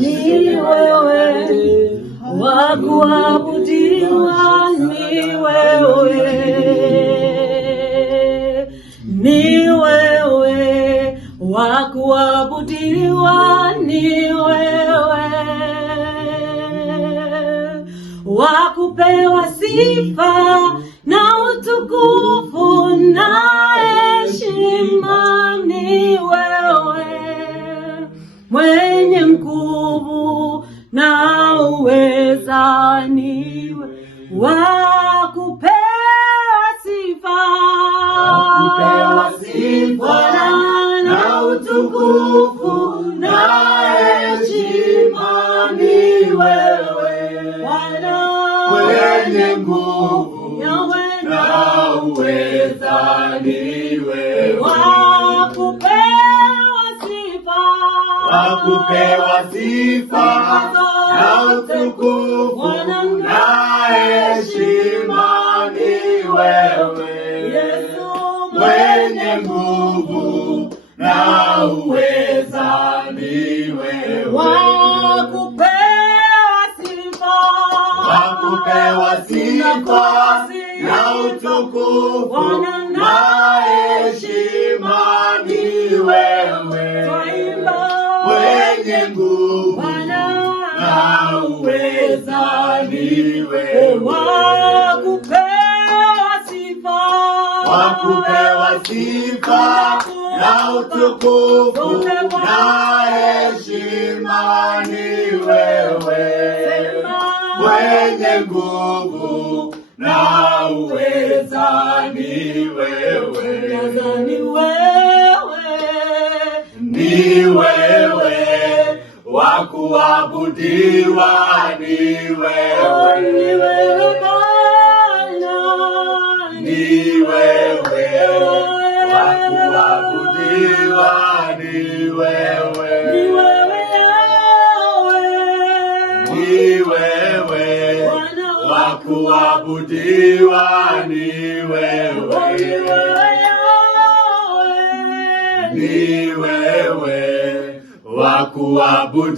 ni wewe, wa kuabudiwa ni wewe, ni wewe, wa kuabudiwa ni wewe, wa kupewa sifa na utukufu na heshima ni wewe, mwenye nguvu na uweza ni wewe, wa kupewa sifa na utukufu na heshima ni wewe, mwenye nguvu na uweza ni wewe, wa kupewa sifa na utukufu na heshima ni wewe, mwenye nguvu na uweza ni wewe, wa kupewa sifa na utukufu na heshima ni wewe, mwenye nguvu na uweza ni wewe, wa kupewa sifa na utukufu na heshima ni wewe, mwenye nguvu na uweza ni wewe, ni wewe, wa kuabudiwa ni wewe, ni wewe, wa kuabudiwa ni wewe, ni wewe, wa kuabudiwa ni wewe, ni wewe, wa kuabudiwa